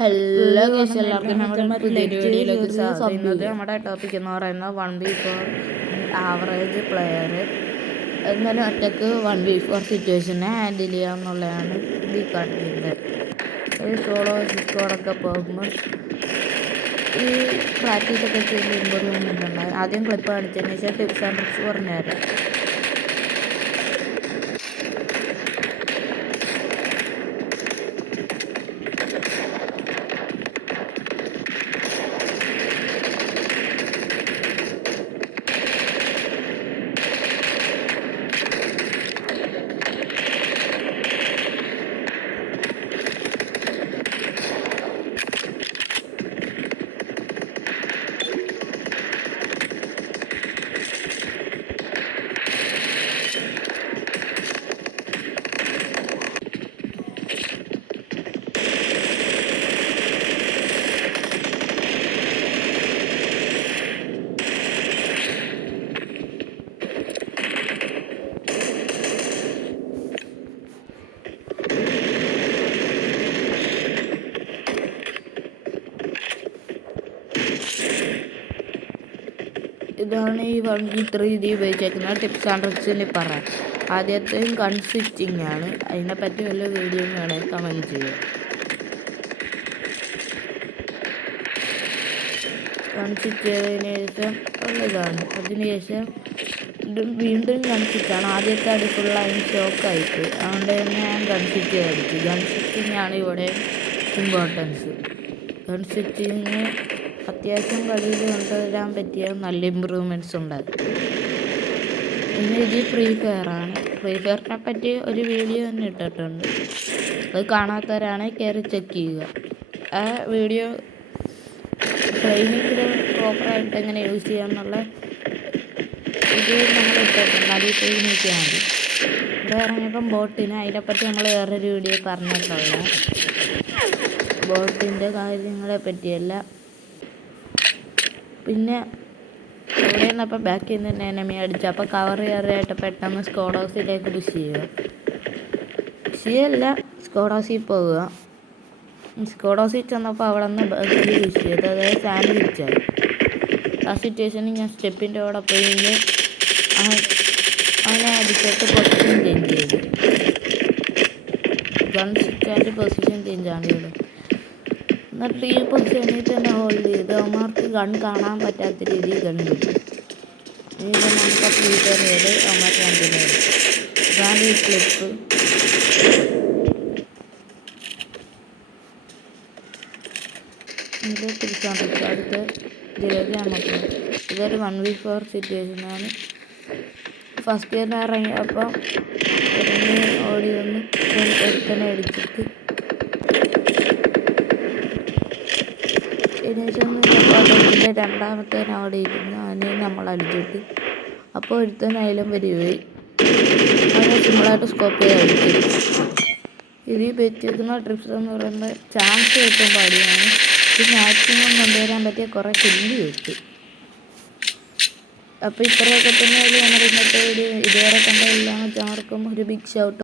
Hello guys, എല്ലാവർക്കും നമ്മുടെ പുതിയൊരു വീഡിയോയിലേക്ക് സ്വാഗതം. ഇന്നത്തെ നമ്മുടെ ടോപ്പിക് എന്ന് പറയുന്നത് 1v4 ആവറേജ് പ്ലെയർ എങ്ങനെ ഒറ്റക്ക് 1v4 സിറ്റുവേഷനെ ഹാൻഡിൽ ചെയ്യാമെന്നുള്ളതാണ് ഈ കാണിക്കുന്നത്. ഒരു സോളോ സ്കോഡൊക്കെ പോകുമ്പോൾ ഈ പ്രാക്ടീസൊക്കെ ചെയ്യുമ്പോൾ ഇമ്പ്രൂവ്മെൻ്റ് ഉണ്ടാകും. ആദ്യം ക്ലിപ്പ് കാണിച്ചതിന് ശേഷം ടിപ്സ് ആൻഡ് ട്രിക്സ് പറഞ്ഞുതരാം. ഇതാണ് ഈ 1v3 രീതി ഉപയോഗിച്ചേക്കുന്ന ടിപ്സ് ആൻഡ് ട്രിക്സിന് പറയാം. ആദ്യത്തെയും ഗൺ സ്വിച്ചിങ് ആണ്. അതിനെപ്പറ്റി വല്ല വീഡിയോ വേണമെങ്കിൽ കമൻറ്റ് ചെയ്യുക. ഗൺ സ്വിച്ച് ചെയ്തതിന് ശേഷം ഉള്ളതാണ്. അതിനുശേഷം വീണ്ടും ഗൺ സ്വിച്ചാണ്. ആദ്യത്തെ അടി ഫുള്ളായി ഷോക്കായിട്ട്, അതുകൊണ്ട് തന്നെ ഞാൻ ഗൺ സ്വിച്ച് കളിച്ചു. ഗൺ സ്വിച്ചിങ് ആണ് ഇവിടെ ഇമ്പോർട്ടൻസ്. ഗൺ സ്വിച്ചിങ് അത്യാവശ്യം കളിയിൽ കൊണ്ടുവരാൻ പറ്റിയ നല്ല ഇമ്പ്രൂവ്മെൻറ്റ്സ് ഉണ്ടാകും. പിന്നെ ഇത് ഫ്രീ ഫയറാണ്. ഫ്രീ ഫയറിനെ പറ്റി ഒരു വീഡിയോ തന്നെ ഇട്ടിട്ടുണ്ട്. അത് കാണാത്തവരാണ് കയറി ചെക്ക് ചെയ്യുക. ആ വീഡിയോ ട്രെയിനിങ്ങിൽ പ്രോപ്പറായിട്ട് എങ്ങനെ യൂസ് ചെയ്യാമെന്നുള്ള ഇത് നമ്മൾ ഇട്ടിട്ടുണ്ട്. അതിൽ പോയി നോക്കിയാൽ മതി. ഇവിടെ ഇറങ്ങിയപ്പം ബോട്ടിന് അതിനെപ്പറ്റി നമ്മൾ വേറൊരു വീഡിയോ പറഞ്ഞിട്ടുള്ള ബോട്ടിൻ്റെ കാര്യങ്ങളെ പറ്റിയല്ല. പിന്നെ ഇവിടെ നിന്നപ്പോൾ ബാക്കിൽ നിന്ന് തന്നെ എനിമി അടിച്ചു. അപ്പോൾ കവർ കയറിയായിട്ട് പെട്ടെന്ന് സ്ക്വാഡ് ഹൗസിലേക്ക് പുഷ് ചെയ്യുക. സ്ക്വാഡ് ഹൗസിൽ പോകുക. സ്ക്വാഡ് ഹൗസിൽ ചെന്നപ്പോൾ അവിടെ നിന്ന് ബഗ്ഗിൽ പുഷ് ചെയ്ത്, അതായത് സാൻഡ്വിച്ചായി. ആ സിറ്റുവേഷനിൽ ഞാൻ സ്റ്റെപ്പിൻ്റെ അവിടെ പോയി അവനെ അടിച്ചിട്ട് പൊസിഷൻ ചേഞ്ച് ചെയ്തു. ഗൺ സ്വിച്ചായിട്ട് പൊസിഷൻ ചേഞ്ചാണ് ഇവിടെ. എന്നിട്ട് ഈ പൊസിഷനിൽ തന്നെ ഹോൾഡ് ചെയ്ത് അവന്മാർക്ക് ഗൺ കാണാൻ പറ്റാത്ത രീതിയിൽ ഗൺ കിട്ടും. ഇത് നമുക്ക് ഫ്രീസർ ചെയ്ത് അവന്മാർ കണ്ടിന്യൂ ചെയ്യും. ഇതാണ് ഈ ക്ലിപ്പ്. ഇത് തിരിച്ചാണ് അടുത്ത ഇതിലേക്ക് നമുക്ക് ഇതൊരു 1v4 സിറ്റുവേഷനാണ്. ഫസ്റ്റ് ഇയറിന് ഇറങ്ങിയപ്പോൾ ഓടി വന്ന് ഒരുത്തനെ അടിച്ചിട്ട് ഇതിൻ്റെ രണ്ടാമത്തെ അവിടെ ഇരുന്ന് അവനെ നമ്മൾ അടിച്ചിട്ട് അപ്പോൾ ഒരുത്തൻ അതിലും വരികയായി. അവനെ സിമ്പിളായിട്ട് സ്കോപ്പ് ചെയ്ത് അടിക്കും. ഇതിൽ വെച്ചിരിക്കുന്ന ട്രിപ്സ് എന്ന് പറയുന്നത് ചാൻസ് കിട്ടും പാടിയാണ്. ഇത് മാക്സിമം കൊണ്ടുവരാൻ പറ്റിയ കുറേ കില്ല് കിട്ടും. അപ്പോൾ ഇത്രയൊക്കെ തന്നെ നമ്മുടെ ഇന്നത്തെ വീഡിയോ. ഇതുവരെ കണ്ട എല്ലാ ചാർക്കും ഒരു ബിഗ് ഷൗട്ട്.